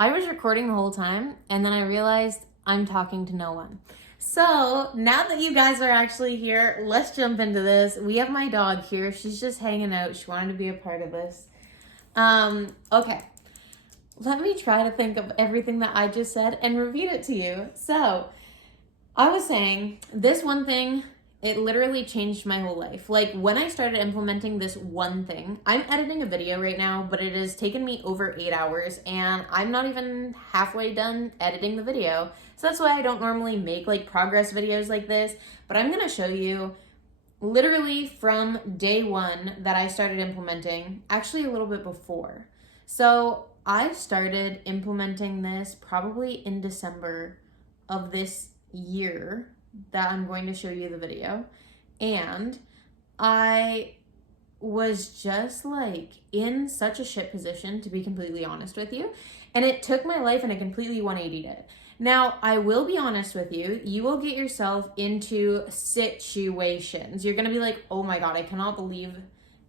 I was recording the whole time, and then I realized I'm talking to no one. So now that you guys are actually here, let's jump into this. We have my dog here. She's just hanging out. She wanted to be a part of this. Okay. Let me try to think of everything that I just said and repeat it to you. So, I was saying this one thing, it literally changed my whole life. Like when I started implementing this one thing, I'm editing a video right now, but it has taken me over 8 hours and I'm not even halfway done editing the video. So that's why I don't normally make like progress videos like this, but I'm going to show you literally from day one that I started implementing, actually a little bit before. So I started implementing this probably in December of this year that I'm going to show you the video. And I was just like in such a shit position, to be completely honest with you. And it took my life and it completely 180'd it. Now, I will be honest with you, you will get yourself into situations. You're going to be like, oh my God, I cannot believe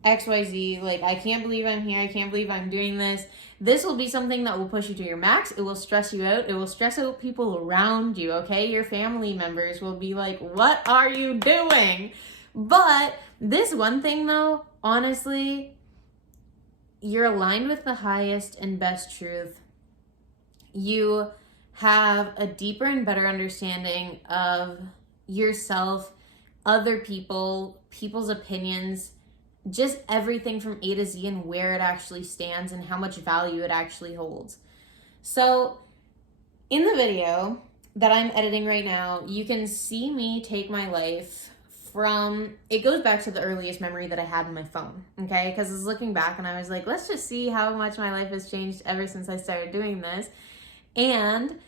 XYZ. Like, I can't believe I'm here. I can't believe I'm doing this. This will be something that will push you to your max. It will stress you out. It will stress out people around you, okay? Your family members will be like, what are you doing? But this one thing though, honestly, you're aligned with the highest and best truth. You have a deeper and better understanding of yourself, other people, people's opinions, just everything from A to Z and where it actually stands and how much value it actually holds. So in the video that I'm editing right now, you can see me take my life from, it goes back to the earliest memory that I had in my phone, okay? Because I was looking back and I was like, let's just see how much my life has changed ever since I started doing this. And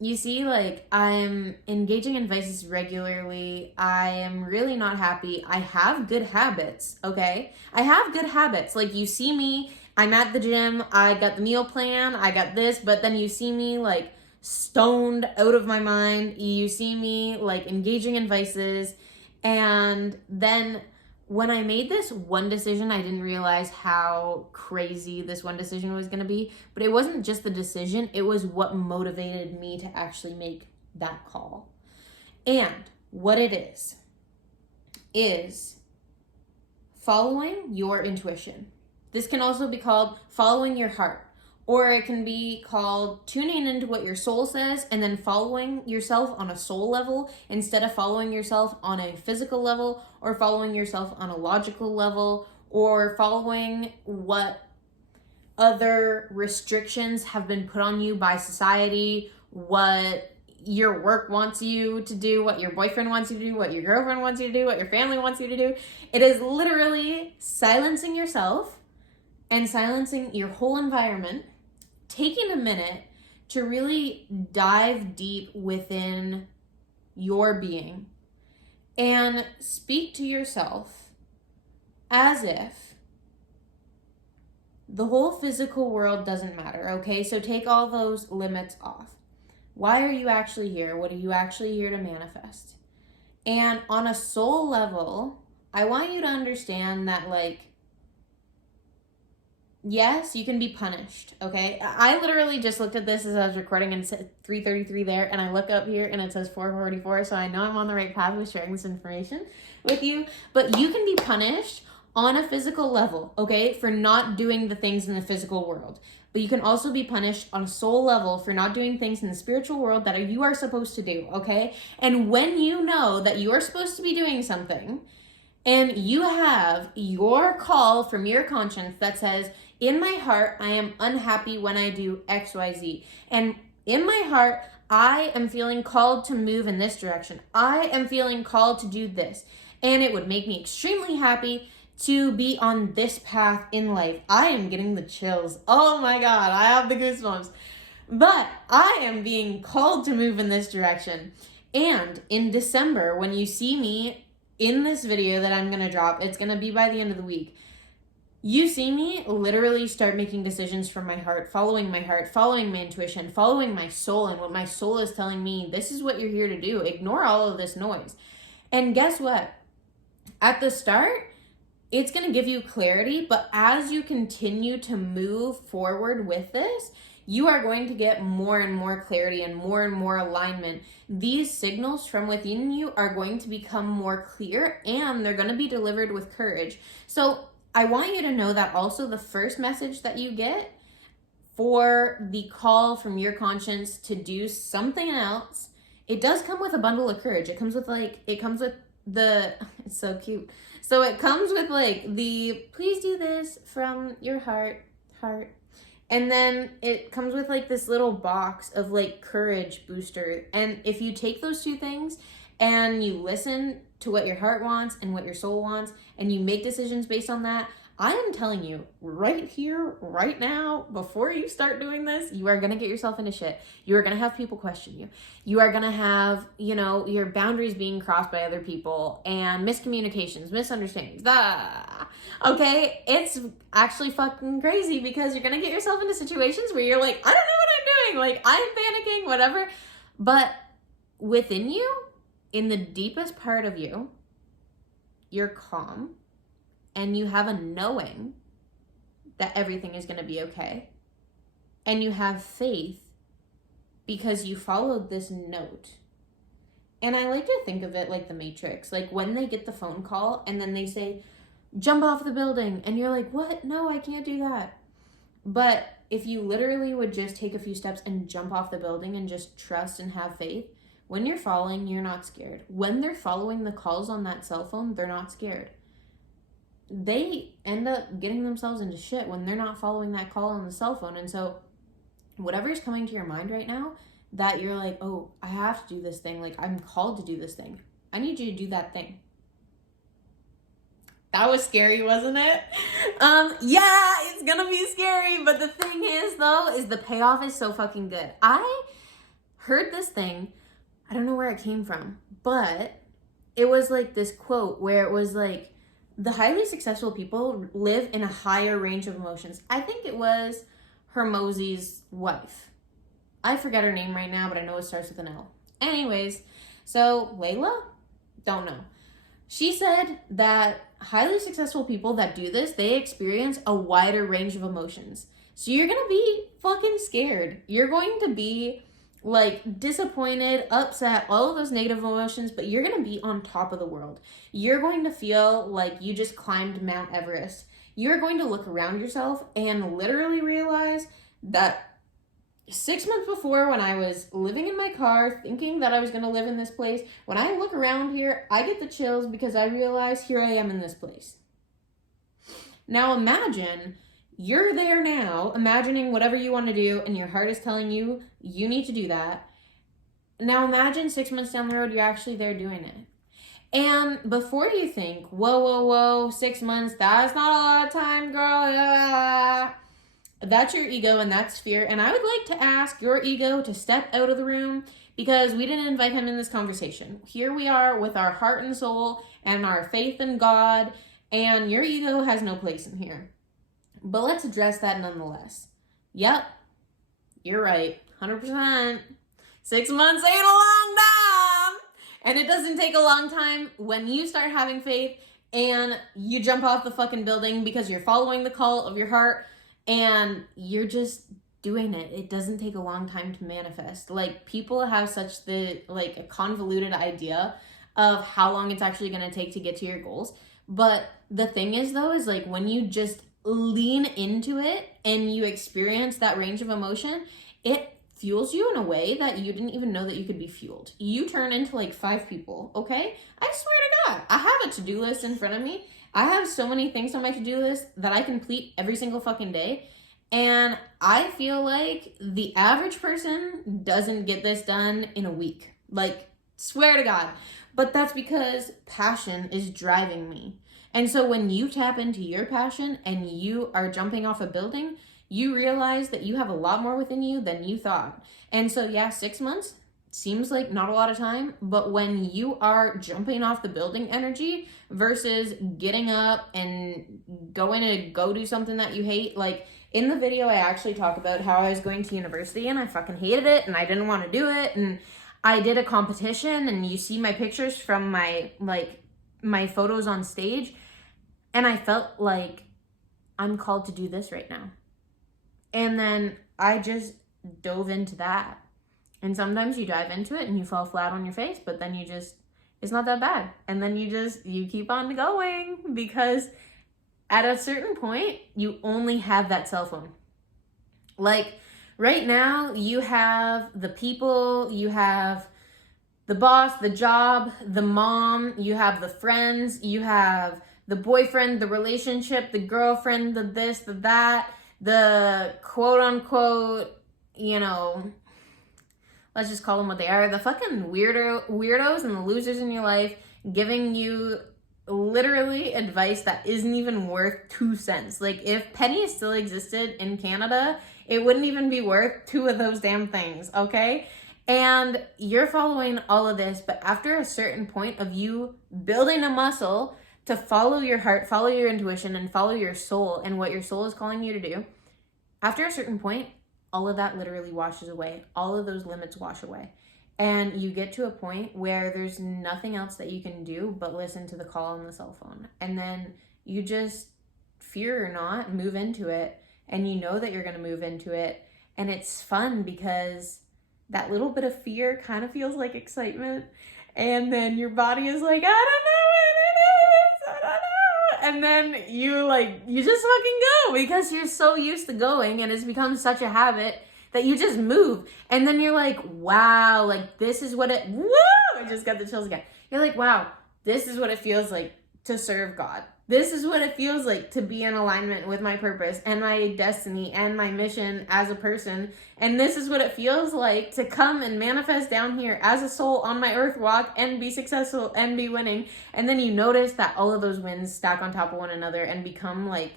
you see, like, I'm engaging in vices regularly. I am really not happy. I have good habits, okay? I have good habits. Like, you see me, I'm at the gym, I got the meal plan, I got this, but then you see me, like, stoned out of my mind. You see me, like, engaging in vices. And then when I made this one decision, I didn't realize how crazy this one decision was going to be. But it wasn't just the decision, it was what motivated me to actually make that call. And what it is following your intuition. This can also be called following your heart. Or it can be called tuning into what your soul says and then following yourself on a soul level instead of following yourself on a physical level or following yourself on a logical level or following what other restrictions have been put on you by society, what your work wants you to do, what your boyfriend wants you to do, what your girlfriend wants you to do, what your family wants you to do. It is literally silencing yourself and silencing your whole environment, taking a minute to really dive deep within your being and speak to yourself as if the whole physical world doesn't matter, okay? So take all those limits off. Why are you actually here? What are you actually here to manifest? And on a soul level, I want you to understand that, like, yes, you can be punished, okay? I literally just looked at this as I was recording and it said 3:33 there, and I look up here and it says 4:44, so I know I'm on the right path with sharing this information with you. But you can be punished on a physical level, okay, for not doing the things in the physical world. But you can also be punished on a soul level for not doing things in the spiritual world that you are supposed to do, okay? And when you know that you are supposed to be doing something, and you have your call from your conscience that says, in my heart, I am unhappy when I do XYZ. And in my heart, I am feeling called to move in this direction. I am feeling called to do this. And it would make me extremely happy to be on this path in life. I am getting the chills. Oh my God, I have the goosebumps. But I am being called to move in this direction. And in December, when you see me in this video that I'm going to drop, it's going to be by the end of the week. You see me literally start making decisions from my heart, following my intuition, following my soul and what my soul is telling me. This is what you're here to do. Ignore all of this noise. And guess what? At the start, it's going to give you clarity, but as you continue to move forward with this, you are going to get more and more clarity and more alignment. These signals from within you are going to become more clear, and they're going to be delivered with courage. So I want you to know that also the first message that you get for the call from your conscience to do something else, it does come with a bundle of courage. It comes with it's so cute. So it comes with like the, please do this from your heart. And then it comes with like this little box of like courage booster. And if you take those two things and you listen to what your heart wants and what your soul wants, and you make decisions based on that, I am telling you right here, right now, before you start doing this, you are going to get yourself into shit. You are going to have people question you. You are going to have, your boundaries being crossed by other people and miscommunications, misunderstandings. Okay? It's actually fucking crazy because you're going to get yourself into situations where you're like, I don't know what I'm doing. Like, I'm panicking, whatever. But within you, in the deepest part of you, you're calm. And you have a knowing that everything is going to be okay. And you have faith because you followed this note. And I like to think of it like the Matrix. Like when they get the phone call and then they say, jump off the building. And you're like, what? No, I can't do that. But if you literally would just take a few steps and jump off the building and just trust and have faith, when you're falling, you're not scared. When they're following the calls on that cell phone, they're not scared. They end up getting themselves into shit when they're not following that call on the cell phone. And so whatever's coming to your mind right now that you're like, oh, I have to do this thing. Like, I'm called to do this thing. I need you to do that thing. That was scary, wasn't it? Yeah, it's gonna be scary. But the thing is, though, is the payoff is so fucking good. I heard this thing. I don't know where it came from, but it was like this quote where it was like, the highly successful people live in a higher range of emotions. I think it was Hormozi's wife. I forget her name right now, but I know it starts with an L. Anyways, so Layla? Don't know. She said that highly successful people that do this, they experience a wider range of emotions. So you're going to be fucking scared. You're going to be like disappointed, upset, all of those negative emotions, but you're going to be on top of the world. You're going to feel like you just climbed Mount Everest. You're going to look around yourself and literally realize that 6 months before, when I was living in my car thinking that I was going to live in this place, when I look around here, I get the chills because I realize here I am in this place. Now imagine you're there now, imagining whatever you want to do, and your heart is telling you, you need to do that. Now imagine 6 months down the road, you're actually there doing it. And before you think, whoa, 6 months, that's not a lot of time, girl. That's your ego and that's fear. And I would like to ask your ego to step out of the room because we didn't invite him in this conversation. Here we are with our heart and soul and our faith in God, and your ego has no place in here. But let's address that nonetheless. Yep, you're right, 100%. 6 months ain't a long time. And it doesn't take a long time when you start having faith and you jump off the fucking building because you're following the call of your heart and you're just doing it. It doesn't take a long time to manifest. Like, people have such a convoluted idea of how long it's actually going to take to get to your goals. But the thing is, though, is like when you just lean into it and you experience that range of emotion, it fuels you in a way that you didn't even know that you could be fueled. You turn into like 5 people, okay? I swear to God, I have a to-do list in front of me. I have so many things on my to-do list that I complete every single fucking day. And I feel like the average person doesn't get this done in a week. Like, swear to God. But that's because passion is driving me. And so when you tap into your passion and you are jumping off a building, you realize that you have a lot more within you than you thought. And so yeah, 6 months seems like not a lot of time, but when you are jumping off the building energy versus getting up and going to go do something that you hate, like in the video, I actually talk about how I was going to university and I fucking hated it and I didn't want to do it. And I did a competition and you see my pictures from my photos on stage. And I felt like I'm called to do this right now. And then I just dove into that. And sometimes you dive into it and you fall flat on your face, but then it's not that bad. And then you keep on going, because at a certain point, you only have that cell phone. Like right now, you have the people, you have the boss, the job, the mom, you have the friends, you have the boyfriend, the relationship, the girlfriend, the this, the that, the quote unquote, let's just call them what they are, the fucking weirdos and the losers in your life, giving you literally advice that isn't even worth 2 cents. Like, if pennies still existed in Canada, it wouldn't even be worth 2 of those damn things, okay? And you're following all of this, but after a certain point of you building a muscle to follow your heart, follow your intuition, and follow your soul and what your soul is calling you to do, after a certain point, all of that literally washes away. All of those limits wash away. And you get to a point where there's nothing else that you can do but listen to the call on the cell phone. And then you just, fear or not, move into it. And you know that you're going to move into it. And it's fun because that little bit of fear kind of feels like excitement. And then your body is like, I don't know what it is. I don't know. And then you just fucking go, because you're so used to going and it's become such a habit that you just move. And then you're like, wow, like this is what it, woo! I just got the chills again. You're like, wow, this is what it feels like to serve God. This is what it feels like to be in alignment with my purpose and my destiny and my mission as a person. And this is what it feels like to come and manifest down here as a soul on my earth walk and be successful and be winning. And then you notice that all of those wins stack on top of one another and become like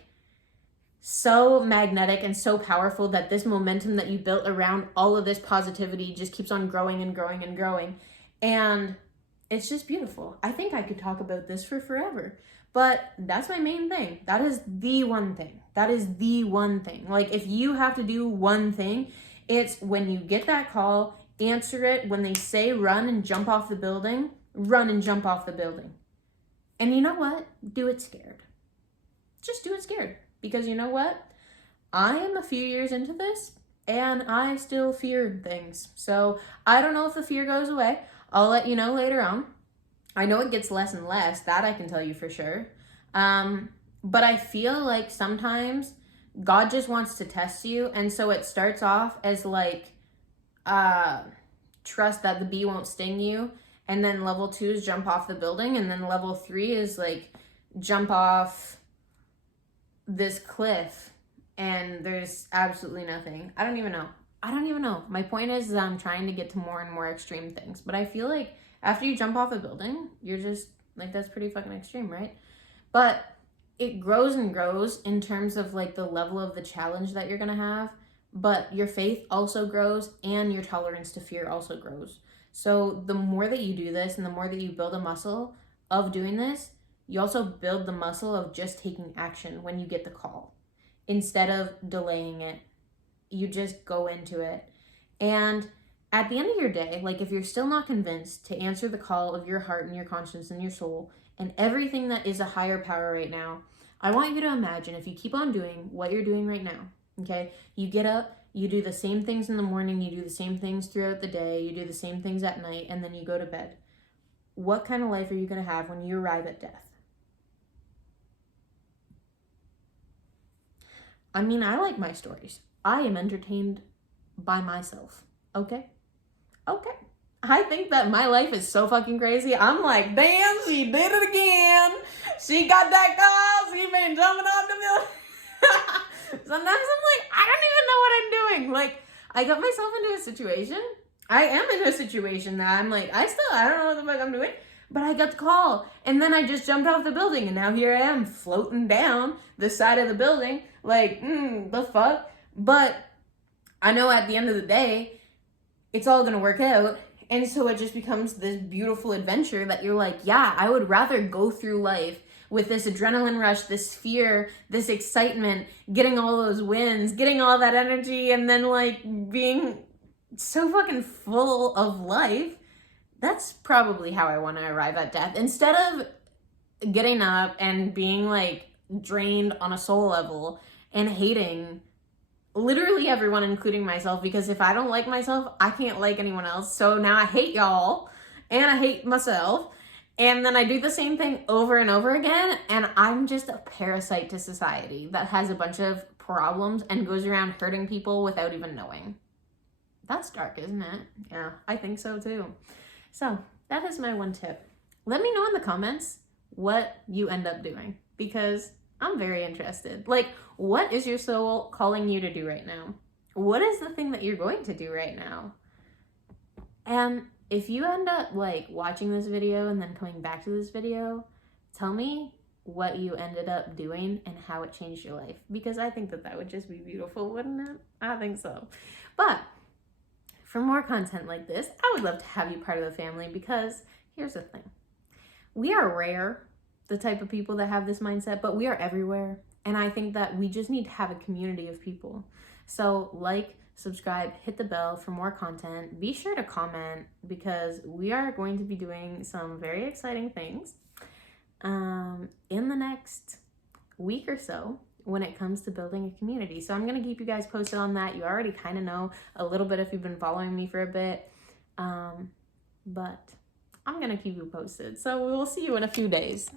so magnetic and so powerful that this momentum that you built around all of this positivity just keeps on growing and growing and growing. And it's just beautiful. I think I could talk about this for forever. But that's my main thing. That is the one thing. That is the one thing. Like, if you have to do one thing, it's when you get that call, answer it. When they say run and jump off the building, run and jump off the building. And you know what? Do it scared. Just do it scared. Because you know what? I am a few years into this and I still fear things. So I don't know if the fear goes away. I'll let you know later on. I know it gets less and less, that I can tell you for sure. But I feel like sometimes God just wants to test you. And so it starts off as like, trust that the bee won't sting you. And then level 2 is jump off the building. And then level 3 is like jump off this cliff and there's absolutely nothing. I don't even know. My point is I'm trying to get to more and more extreme things. But I feel like after you jump off a building, you're just like, that's pretty fucking extreme, right? But it grows and grows in terms of like the level of the challenge that you're gonna have. But your faith also grows and your tolerance to fear also grows. So the more that you do this and the more that you build a muscle of doing this, you also build the muscle of just taking action when you get the call. Instead of delaying it, you just go into it. And at the end of your day, like if you're still not convinced to answer the call of your heart and your conscience and your soul and everything that is a higher power right now, I want you to imagine if you keep on doing what you're doing right now, okay? You get up, you do the same things in the morning, you do the same things throughout the day, you do the same things at night, and then you go to bed. What kind of life are you going to have when you arrive at death? I mean, I like my stories. I am entertained by myself, okay? Okay. I think that my life is so fucking crazy. I'm like, damn, she did it again. She got that call. She been jumping off the building. Sometimes I'm like, I don't even know what I'm doing. Like, I got myself into a situation. I am in a situation that I'm like, I don't know what the fuck I'm doing. But I got the call. And then I just jumped off the building. And now here I am floating down the side of the building. Like, the fuck? But I know at the end of the day, it's all gonna work out. And so it just becomes this beautiful adventure that you're like, yeah, I would rather go through life with this adrenaline rush, this fear, this excitement, getting all those wins, getting all that energy, and then like being so fucking full of life. That's probably how I want to arrive at death. Instead of getting up and being like drained on a soul level and hating literally everyone, including myself, because if I don't like myself, I can't like anyone else. So now I hate y'all and I hate myself. And then I do the same thing over and over again. And I'm just a parasite to society that has a bunch of problems and goes around hurting people without even knowing. That's dark, isn't it? Yeah, I think so too. So that is my one tip. Let me know in the comments what you end up doing, because I'm very interested. Like, what is your soul calling you to do right now? What is the thing that you're going to do right now? And if you end up like watching this video and then coming back to this video, tell me what you ended up doing and how it changed your life, because I think that that would just be beautiful, wouldn't it? I think so. But for more content like this, I would love to have you part of the family, because here's the thing. We are rare, the type of people that have this mindset, but we are everywhere. And I think that we just need to have a community of people. So like, subscribe, hit the bell for more content. Be sure to comment, because we are going to be doing some very exciting things in the next week or so when it comes to building a community. So I'm going to keep you guys posted on that. You already kind of know a little bit if you've been following me for a bit. But I'm going to keep you posted. So we will see you in a few days.